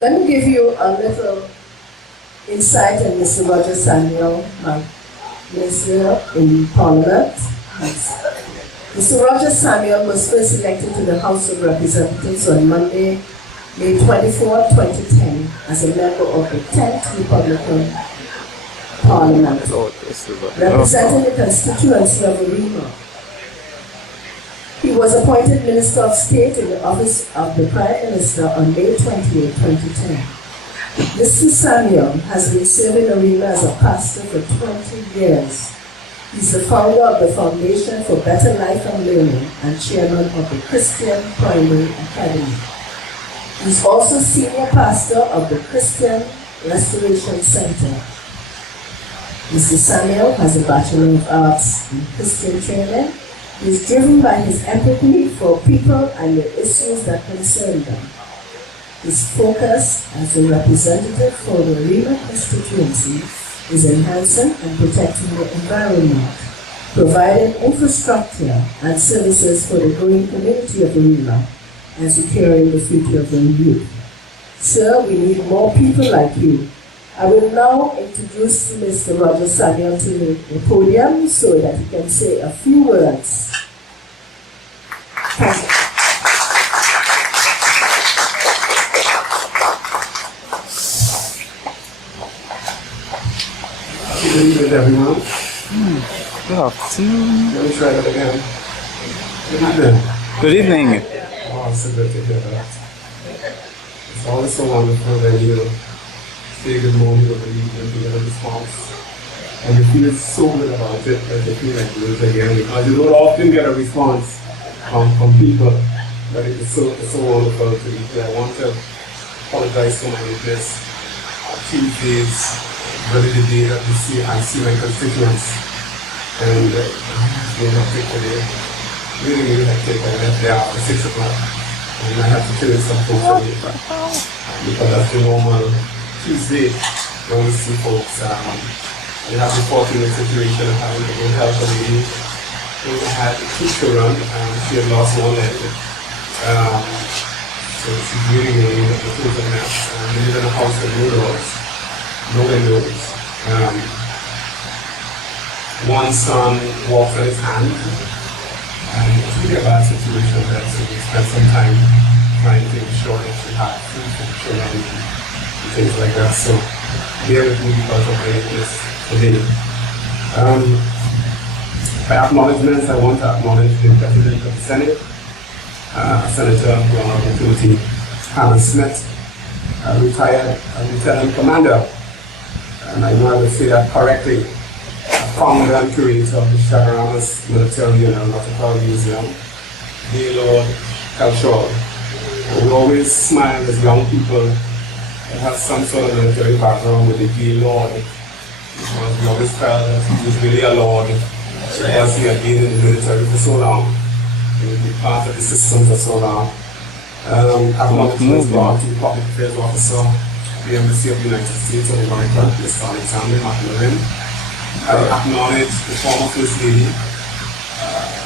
Let me give you a little insight on Mr. Rodger Samuel, my minister in Parliament. Mr. Rodger Samuel was first elected to the House of Representatives on Monday, May 24, 2010, as a member of the 10th Republican Parliament, representing the constituency of Arima. He was appointed Minister of State in the office of the Prime Minister on May 28, 2010. Mr. Samuel has been serving Arima as a pastor for 20 years. He's the founder of the Foundation for Better Life and Learning and chairman of the Christian Primary Academy. He's also senior pastor of the Christian Restoration Center. Mr. Samuel has a Bachelor of Arts in Christian training. He is driven by his empathy for people and the issues that concern them. His focus as a representative for the Arima constituency is enhancing and protecting the environment, providing infrastructure and services for the growing community of Arima, and securing the future of the youth. Sir, we need more people like you. I will now introduce Mr. Rodger Samuel to the podium so that he can say a few words. Thank you. Good evening, everyone. Good afternoon. Let me try that again. Good evening. Good evening. Oh, it's so good to hear that. It's always so wonderful that you say good morning or good evening to get a response. And you feel so good about it that you feel like you do it again because you don't often get a response from people. But it's so wonderful to be here. I want to apologize for my weakness. Tuesdays, really the day that I see my constituents. And it's been hectic today. Really hectic. I left there after 6 o'clock. And I have to tell you something today. Because that's the normal Tuesday when we see folks. They have the fortunate situation of having to go help a lady who had 2 children and she had lost one leg. So she's really a total mess. And they live in a house with no doors, no windows. One son walks on his hand, and it's really a bad situation there, so we spent some time trying to ensure that she had food for the children and things like that. So bear with me because of this today. By acknowledgements, I want to acknowledge the President of the Senate, Senator Honorable Timothy Hannah Smith, retired Lieutenant Commander, and I know I will say that correctly, founder and curator of the Chaguaramas Military and Aeronautical Museum, Gaylord Cultural. We always smile as young people that have some sort of military background with the Gaylord, because we always felt that he was really a lord because he had been in the military for so long. He would be part of the system for so long. Acknowledgements brought to the Public Affairs Officer, the Embassy of the United States of America, Mr. Alexander McLaren. I acknowledge the former First Lady,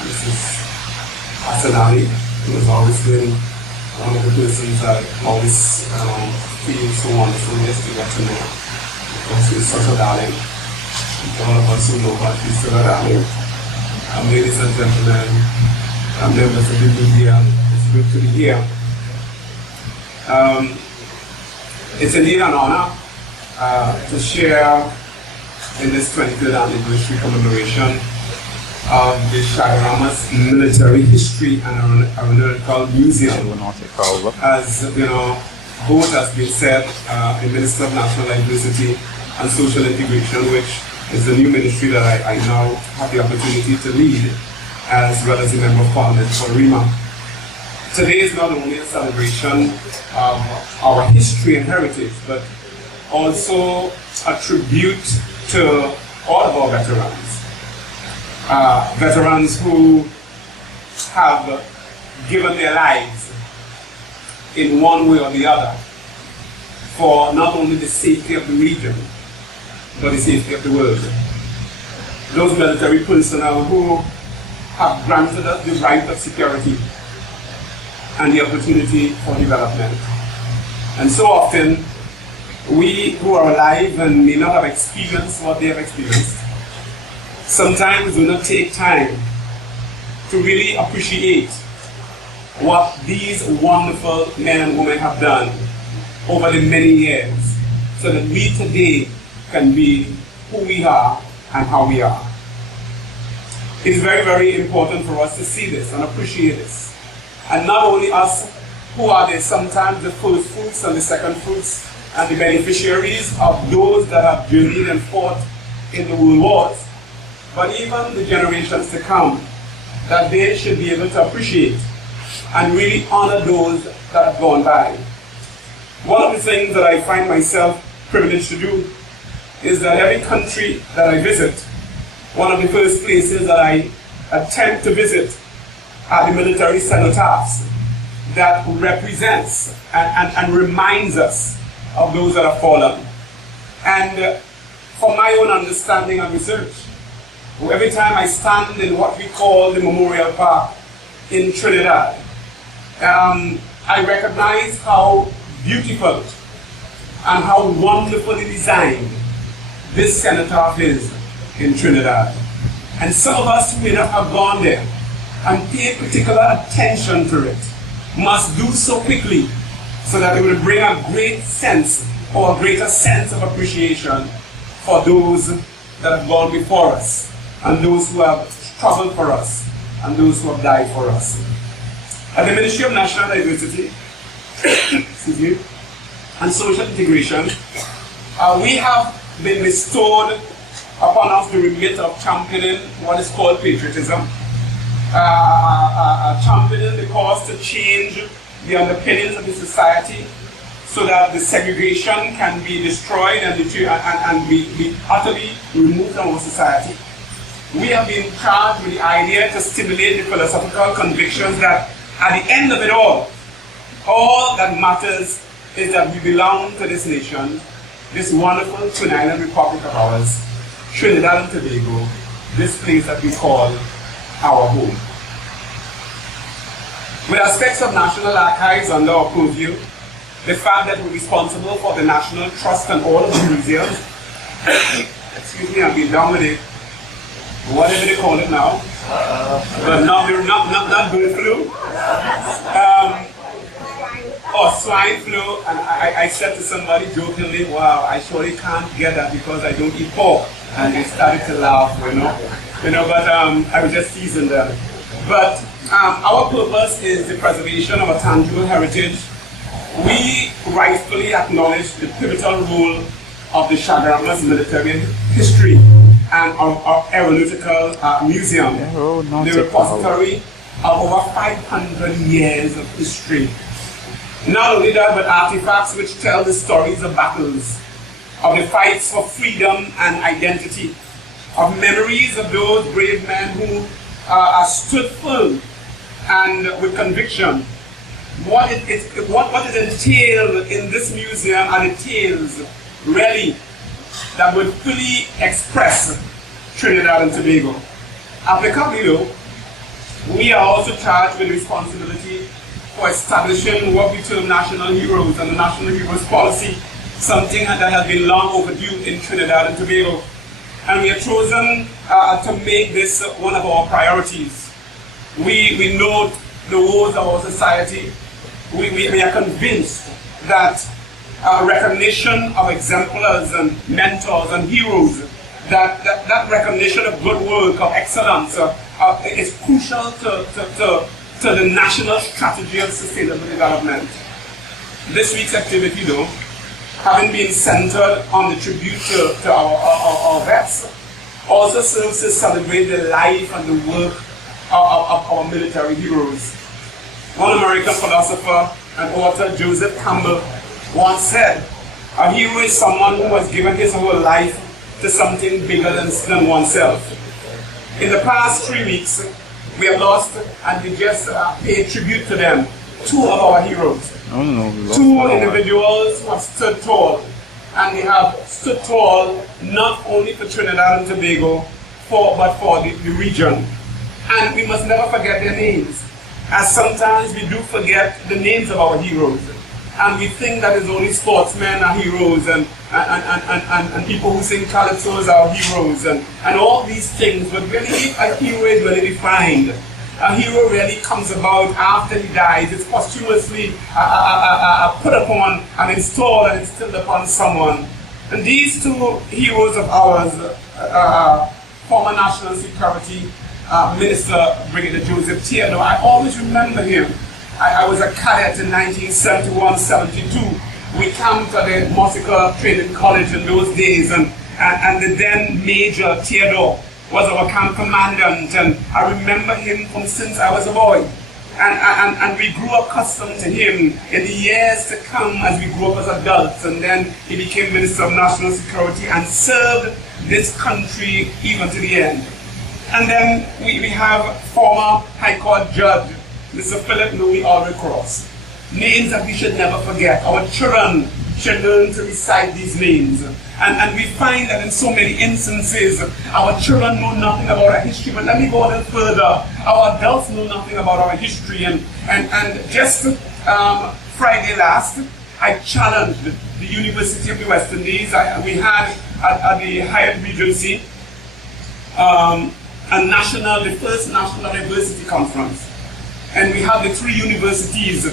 Mrs. Asanali, who has always been one of the persons that always feel so wonderful just to get to know, because she's such a darling. All of us who know her, she's such a darling. Ladies and gentlemen, members of the media, it's good to be here. It's indeed an honor to share in this 23rd anniversary commemoration of the Chaguaramas Military History and Aeronautical Museum. As you know, both has been said, the Minister of National Diversity and Social Integration, which is the new ministry that I now have the opportunity to lead, as well as a Member of Parliament for Arima. Today is not only a celebration of our history and heritage, but also a tribute to all of our veterans. Veterans who have given their lives in one way or the other for not only the safety of the region, but the safety of the world. Those military personnel who have granted us the right of security and the opportunity for development. And so often, we who are alive and may not have experienced what they have experienced, sometimes do not take time to really appreciate what these wonderful men and women have done over the many years, so that we today can be who we are and how we are. It is very, very important for us to see this and appreciate this. And not only us who are there sometimes the first fruits and the second fruits and the beneficiaries of those that have journeyed and fought in the world wars, but even the generations to come, that they should be able to appreciate and really honor those that have gone by. One of the things that I find myself privileged to do is that every country that I visit, one of the first places that I attempt to visit are the military cenotaphs that represents and reminds us of those that have fallen. And from my own understanding and research, every time I stand in what we call the Memorial Park in Trinidad, I recognize how beautiful and how wonderfully designed this cenotaph is in Trinidad. And some of us who may not have gone there and pay particular attention to it must do so quickly, so that it will bring a great sense or a greater sense of appreciation for those that have gone before us, and those who have struggled for us, and those who have died for us. At the Ministry of National Diversity excuse me, and Social Integration, we have been bestowed upon us the remit of championing what is called patriotism, championing the cause to change the underpinnings of the society so that the segregation can be destroyed and be utterly removed from our society. We have been charged with the idea to stimulate the philosophical convictions that at the end of it all that matters is that we belong to this nation, this wonderful Twin Island Republic of ours, Trinidad and Tobago, this place that we call our home. With aspects of National Archives under our purview, the fact that we're responsible for the National Trust and all of the museums, excuse me, I've been down with it, whatever they call it now, but not bird flu, or swine flu, and I said to somebody jokingly, wow, I surely can't get that because I don't eat pork, and they started to laugh, but I was just teasing them. But our purpose is the preservation of a tangible heritage. We rightfully acknowledge the pivotal role of the Chaguaramas military history and our aeronautical museum, the repository of over 500 years of history. Not only that, but artifacts which tell the stories of battles, of the fights for freedom and identity, of memories of those brave men who stood firm and with conviction. What is entailed in this museum are the tales, really, that would fully express Trinidad and Tobago. Applicably, we are also charged with responsibility for establishing what we term national heroes and the national heroes policy, something that has been long overdue in Trinidad and Tobago. And we have chosen to make this one of our priorities. We know the woes of our society. We are convinced that recognition of exemplars and mentors and heroes, that recognition of good work, of excellence, is crucial to the national strategy of sustainable development. This week's activity, though, having been centered on the tribute to our vets, also serves to celebrate the life and the work of our military heroes. One American philosopher and author, Joseph Campbell, once said, a hero is someone who has given his whole life to something bigger than oneself. In the past 3 weeks, we have lost, and we just paid tribute to them, 2 of our heroes. Two individuals who have stood tall, and they have stood tall not only for Trinidad and Tobago, but for the region. And we must never forget their names, as sometimes we do forget the names of our heroes. And we think that it's only sportsmen are heroes and people who sing calypsos are heroes and all these things. But really, a hero is really defined. A hero really comes about after he dies. It's posthumously put upon and installed and instilled upon someone. And these two heroes of ours, former National Security Minister Brigadier Joseph Theodore, I always remember him. I was a cadet in 1971-72. We camped at the Mossica Training College in those days, and the then Major Theodore was our camp commandant, and I remember him from since I was a boy. And we grew accustomed to him in the years to come as we grew up as adults, and then he became Minister of National Security and served this country even to the end. And then we have former High Court Judge, Mr. Philip Louis Cross. Names that we should never forget. Our children should learn to recite these names. And we find that in so many instances, our children know nothing about our history. But let me go a little further. Our adults know nothing about our history. And just Friday last, I challenged the University of the West Indies. We had at the Hyatt Regency the first National Diversity Conference. And we have the three universities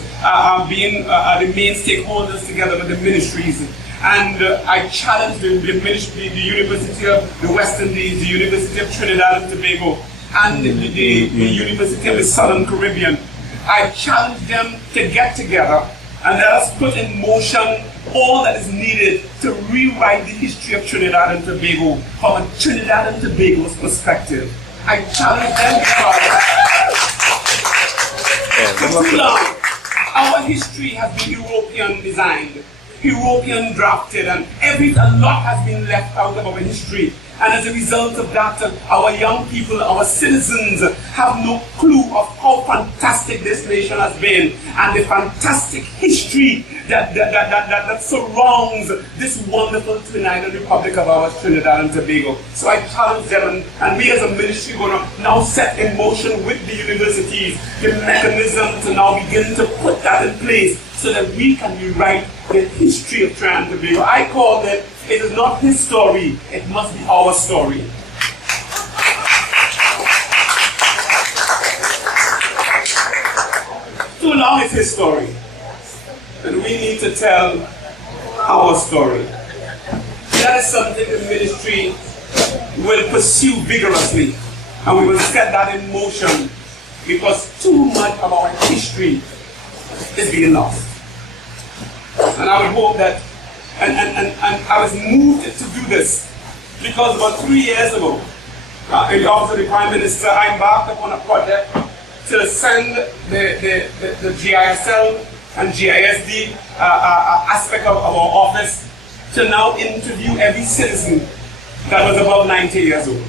being the main stakeholders together with the ministries. And I challenged the University of the West Indies, the University of Trinidad and Tobago, and the University of the Southern Caribbean. I challenged them to get together and let us put in motion all that is needed to rewrite the history of Trinidad and Tobago from a Trinidad and Tobago's perspective. I challenge them because for too long, our history has been European designed, European drafted, and a lot has been left out of our history. And as a result of that, our young people, our citizens, have no clue of how fantastic this nation has been and the fantastic history that surrounds this wonderful Twin Island Republic of ours, Trinidad and Tobago. So I challenge them, and we as a ministry are going to now set in motion with the universities the mechanism to now begin to put that in place so that we can rewrite the history of Trinidad and Tobago. I call it, it is not his story, it must be our story. Too long is his story. And we need to tell our story. That is something the ministry will pursue vigorously. And we will set that in motion because too much of our history is being lost. And I would hope that and I was moved to do this because about 3 years ago, in the office of the Prime Minister, I embarked upon a project to send the GISL and GISD aspect of our office to now interview every citizen that was above 90 years old.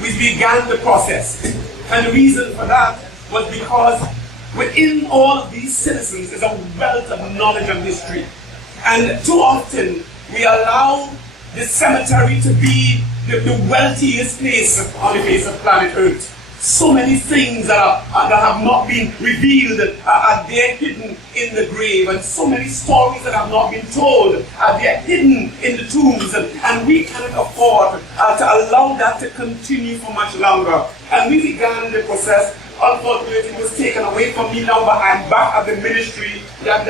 We began the process. And the reason for that was because within all of these citizens is a wealth of knowledge and history. And too often, we allow the cemetery to be the wealthiest place on the face of planet Earth. So many things that have not been revealed are there hidden in the grave, and so many stories that have not been told are there hidden in the tombs, and we cannot afford to allow that to continue for much longer. And we began the process. Unfortunately, it was taken away from me now, but I'm back at the ministry that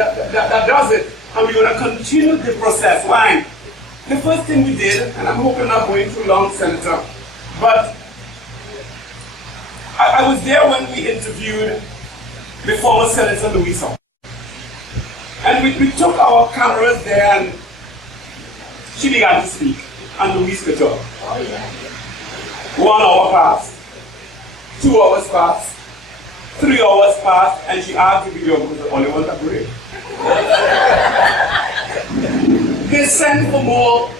does it. And we're going to continue the process. Why? The first thing we did, and I'm hoping I'm not going too long, Senator, but I was there when we interviewed the former Senator Louisa. And we took our cameras there and she began to speak. And Louise could talk. 1 hour passed. 2 hours passed. 3 hours passed, and she asked the video was the only one that break. They sent for more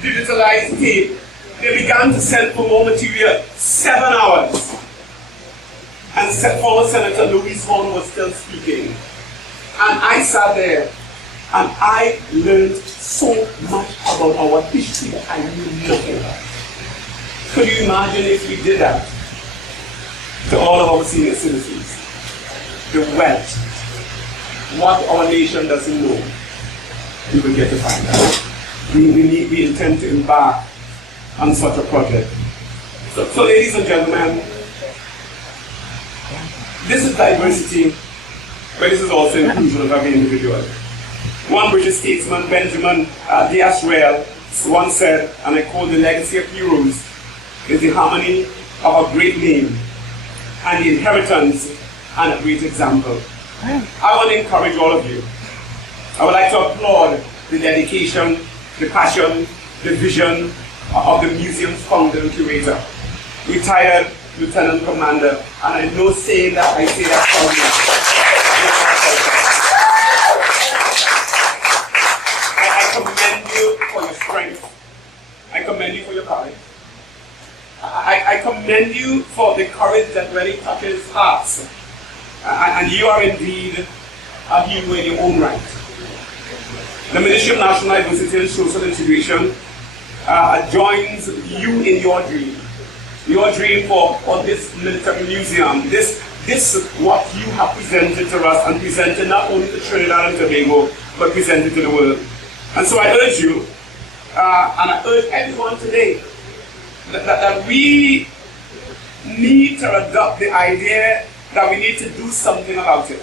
digitalized tape. They began to send for more material. 7 hours. And former Senator Louise Horn was still speaking. And I sat there and I learned so much about our history that I knew nothing about. Could you imagine if we did that to all of our senior citizens? The wealth, what our nation doesn't know, we will get to find out. We intend to embark on such a project. So ladies and gentlemen, this is diversity, but this is also inclusion of every individual. One British statesman, Benjamin Disraeli, once said, and I quote, "The legacy of heroes is the harmony of a great name and the inheritance and a great example." I want to encourage all of you. I would like to applaud the dedication, the passion, the vision of the museum's founder and curator, retired Lieutenant Commander, and I know saying that, I say that proudly. I commend you for your strength. I commend you for your courage. I commend you for the courage that really touches hearts. And you are indeed a hero in your own right. The Ministry of National Diversity and Social Integration joins you in your dream. Your dream for this military museum. This what you have presented to us, and presented not only to Trinidad and Tobago, but presented to the world. And so I urge you, and I urge everyone today, that we need to adopt the idea that we need to do something about it.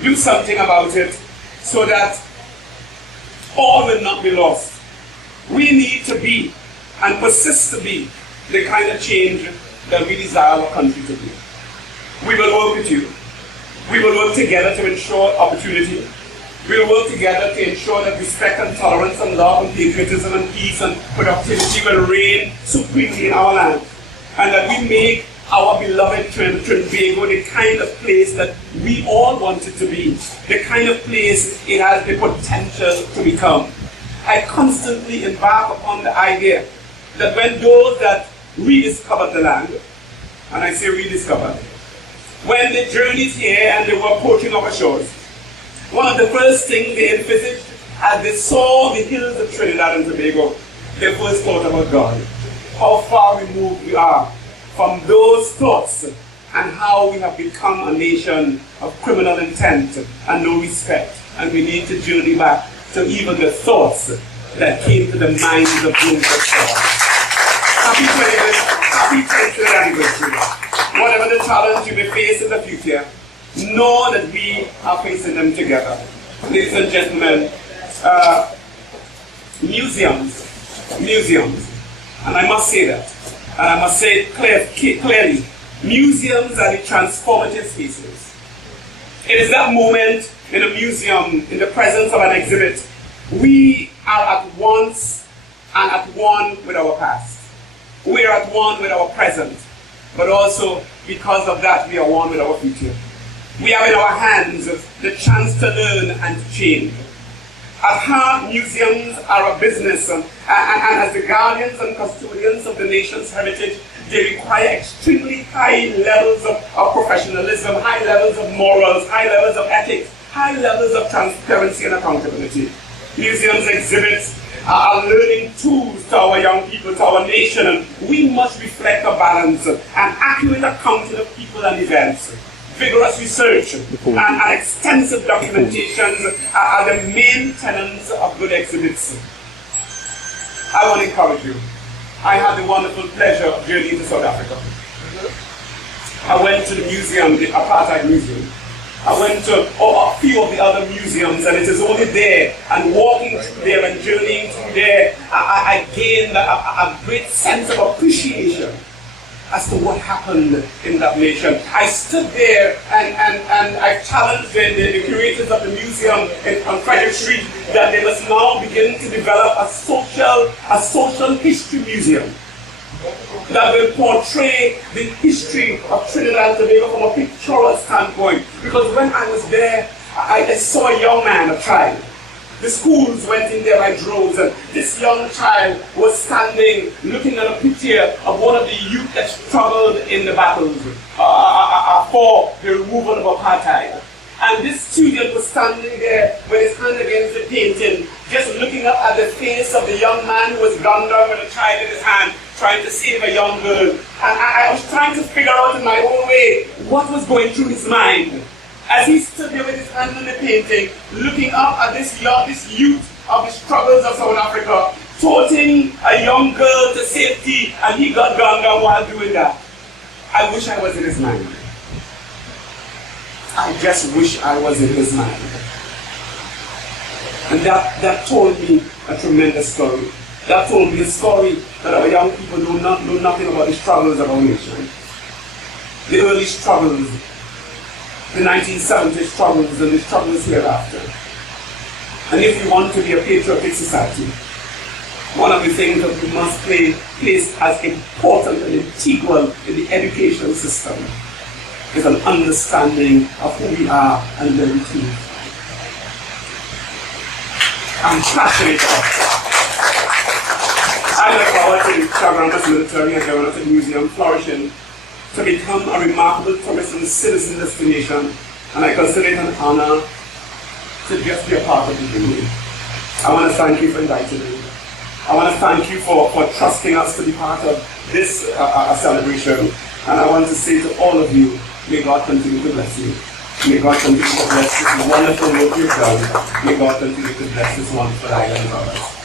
Do something about it so that all will not be lost. We need to be, and persist to be, the kind of change that we desire our country to be. We will work with you. We will work together to ensure opportunity. We will work together to ensure that respect and tolerance and love and patriotism and peace and productivity will reign supremely in our land. And that we make our beloved Trinidad and Tobago the kind of place that we all want it to be. The kind of place it has the potential to become. I constantly embark upon the idea that when those that rediscovered the land, and I say rediscovered, when they journeyed here and they were approaching our shores, one of the first things they envisaged as they saw the hills of Trinidad and Tobago, they first thought about God. How far removed we are from those thoughts, and how we have become a nation of criminal intent and no respect. And we need to journey back to even the thoughts that came to the minds of those that saw. Happy 20th anniversary. Whatever the challenge you may face in the future, know that we are facing them together. Ladies and gentlemen, museums, and I must say that, and I must say it clearly, museums are the transformative spaces. It is that moment in a museum, in the presence of an exhibit, we are at once and at one with our past. We are at one with our present, but also because of that we are one with our future. We have in our hands the chance to learn and to change. At heart, museums are a business, and as the guardians and custodians of the nation's heritage, they require extremely high levels of professionalism, high levels of morals, high levels of ethics, high levels of transparency and accountability. Museums exhibits are learning tools to our young people, to our nation, and we must reflect a balance and accurate accounting of people and events. Vigorous research and extensive documentation are the main tenets of good exhibits. I want to encourage you. I had the wonderful pleasure of journeying to South Africa. I went to the museum, the Apartheid Museum. I went to a few of the other museums, and it is only there, and walking through there and journeying through there, I gained a great sense of appreciation as to what happened in that nation. I stood there and I challenged the curators of the museum on Frederick Street that they must now begin to develop a social history museum that will portray the history of Trinidad and Tobago from a pictorial standpoint. Because when I was there, I saw a young man, a child. The schools went in there by droves, and this young child was standing looking at a picture of one of the youth that struggled in the battles for the removal of apartheid. And this student was standing there with his hand against the painting, just looking up at the face of the young man who was gunned down with a child in his hand, trying to save a young girl. And I was trying to figure out in my own way what was going through his mind. as he stood there with his hand on the painting, looking up at this youth of the struggles of South Africa, toting a young girl to safety, and he got gunned down while doing that. I wish I was in his mind. I just wish I was in his mind. And that told me a tremendous story. That told me a story that our young people know nothing about the struggles of our nation. The early struggles, the 1970s struggles, and the struggles hereafter. And if we want to be a patriotic society, one of the things that we must place as important and integral in the education system is an understanding of who we are and where we came. I'm passionate about it. I look forward to the Chaguaramas military and aeronautic museum flourishing to become a remarkable tourist and citizen destination, and I consider it an honor to just be a part of the journey. I want to thank you for inviting me. I want to thank you for trusting us to be part of this celebration, and I want to say to all of you, may God continue to bless you. May God continue to bless this wonderful work you've done. May God continue to bless this wonderful island of us.